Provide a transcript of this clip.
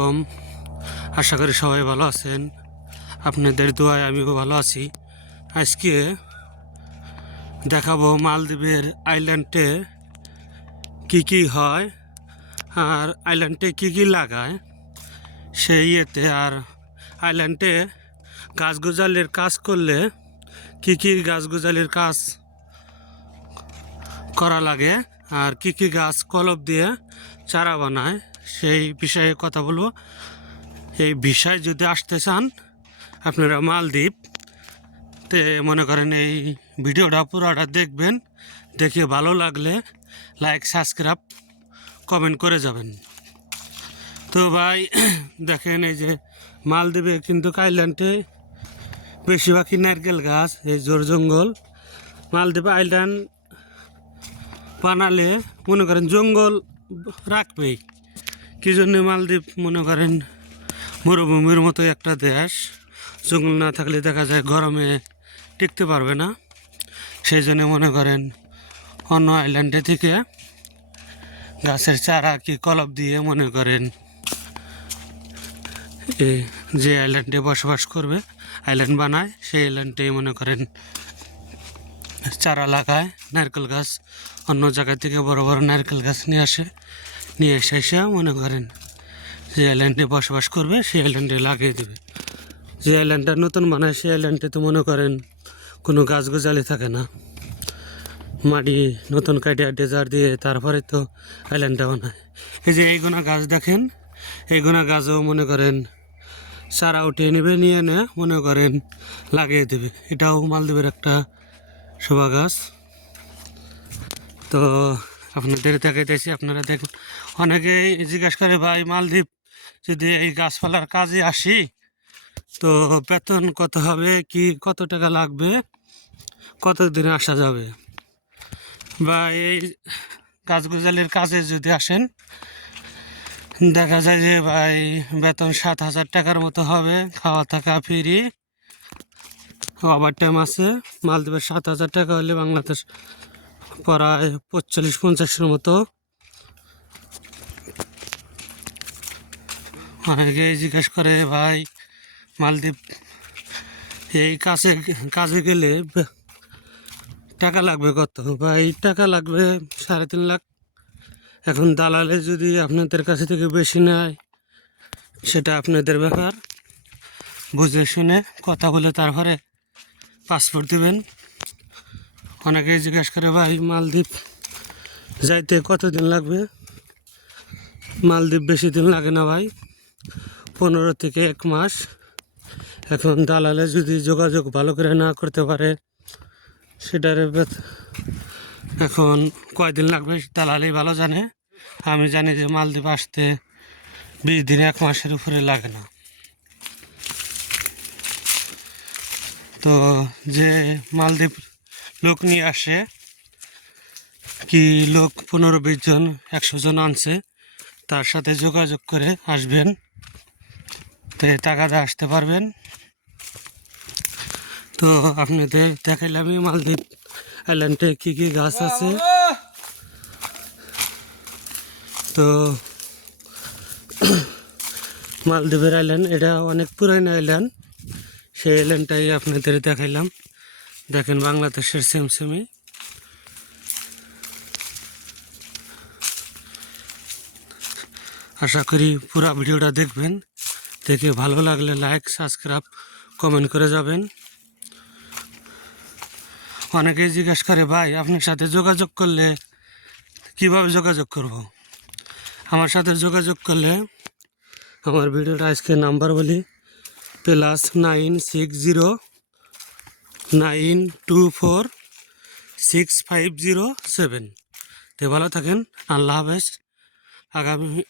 কম আশা করি সবাই ভালো আছেন। আপনাদের দোয়ায় আমিও ভালো আছি। আজকে দেখাবো মালদ্বীপের আইল্যান্ডে কি কি হয় আর আইল্যান্ডে কি কি লাগায়। সেই ইয়েতে আর আইল্যান্ডে গাছ গোজালির কাজ করলে কি কি গাছ গোজালির কাজ করা লাগে আর কি কি গাছ কলব দিয়ে চারা বানায়। সেই বিষয়ে কথা বলব। এই বিষয় যদি আসতে চান, আপনারা মালদ্বীপ তে মনে করেন এই ভিডিওটা পুরোটা দেখবেন। দেখে ভালো লাগলে লাইক, সাবস্ক্রাইব, কমেন্ট করে যাবেন। তো ভাই, দেখেন এই যে মালদ্বীপে কিন্তু আইল্যান্ডে বেশিরভাগই নারকেল গাছ, এই জোর জঙ্গল। মালদ্বীপ আইল্যান্ড বানালে মনে করেন জঙ্গল রাখবেই। কি জন্য মালদ্বীপ মনে করেন মরুভূমির মতো একটা দেশ? জঙ্গল না থাকলে দেখা যায় গরমে টিকতে পারবে না। সেই জন্য মনে করেন অন্য আইল্যান্ডে থেকে গাছের চারা কি কলব দিয়ে মনে করেন যে আইল্যান্ডে বসবাস করবে আইল্যান্ড বানায়, সেই আইল্যান্ডে মনে করেন চারা লাগায়, নারকেল গাছ অন্য জায়গা থেকে বড় বড় নারকেল গাছ নিয়ে আসে। নিয়ে এসে এসে মনে করেন যে আইল্যান্ডে বসবাস করবে, সেই আইল্যান্ডে লাগিয়ে দেবে। যে আইল্যান্ডটা নতুন বানায়, সেই আইল্যান্ডে তো মনে করেন কোনো গাছ গোজালি থাকে না। মাটি নতুন কাটিয়া ডেজার দিয়ে তারপরে তো আইল্যান্ডটা বানায়। এই যে এইগুনা গাছ দেখেন এইগুনা গাছও মনে করেন চারা উঠিয়ে নেবে, নিয়ে নে মনে করেন লাগিয়ে দেবে। এটাও মালদ্বীপের একটা শোভা গাছ। তো আপনাদের দেখাইতেছি, আপনারা দেখুন। অনেকে জিজ্ঞাসা করে, ভাই মালদ্বীপ, যদি এই গাছপালার কাজে আসি, তো বেতন কত হবে? কি, কত টাকা লাগবে? কত দিনে আসা যাবে? বা এই গাছ গোজালির কাজে যদি আসেন, দেখা যায় যে ভাই বেতন সাত হাজার টাকার মতো হবে, খাওয়া থাকা ফ্রি। ওভার টাইম আছে, মালদ্বীপের সাত হাজার টাকা হলে বাংলাদেশ প্রায় পঁচল্লিশ পঞ্চাশের মতো। অনেকে জিজ্ঞেস করে, ভাই, মালদ্বীপ, এই কাছে কাজে গেলে টাকা লাগবে কত? ভাই, টাকা লাগবে সাড়ে তিন লাখ। এখন দালালে যদি আপনাদের কাছে থেকে বেশি নেয়, সেটা আপনাদের ব্যাপার। বুঝে শুনে কথা বলে তারপরে পাসপোর্ট দিবেন। অনেকে জিজ্ঞাসা করে, ভাই, মালদ্বীপ যাইতে কতদিন লাগবে? মালদ্বীপ বেশি দিন লাগে না, ভাই। পনেরো থেকে এক মাস। এখন দালালে যদি যোগাযোগ ভালো করে না করতে পারে, সেটার এখন কয়দিন লাগবে, দালালেই ভালো জানে। আমি জানি যে মালদ্বীপ আসতে বিশ দিন এক মাসের উপরে লাগে না। তো যে মালদ্বীপ লোক নিয়ে আসে। কি লোক পনেরো বিশ জন, একশো জন আনছে। তার সাথে যোগাযোগ করে আসবেন। তো টাকাতে আসতে পারবেন। তো আপনাদের দেখাইলামই মালদ্বীপ আইল্যান্ডে কী কী গাছ আছে। তো মালদ্বীপের আইল্যান্ড এটা অনেক পুরানো আইল্যান্ড সেই আইল্যান্ডটাই আপনাদের দেখাইলাম। দেখেন বাংলাদেশের সেমসেমি আশা করি পুরো ভিডিওটা দেখবেন। দেখে ভালো লাগলে লাইক সাবস্ক্রাইব কমেন্ট করে যাবেন। অনেকেই জিজ্ঞাসা করে, ভাই, আপনার সাথে যোগাযোগ করলে কীভাবে যোগাযোগ করব। আমার সাথে যোগাযোগ করলে আমার ভিডিওটা আজকে নাম্বার বলি plus nine six zero nine two four six five zero seven. তো ভালো থাকেন। আল্লাহ হাফেজ। আগামী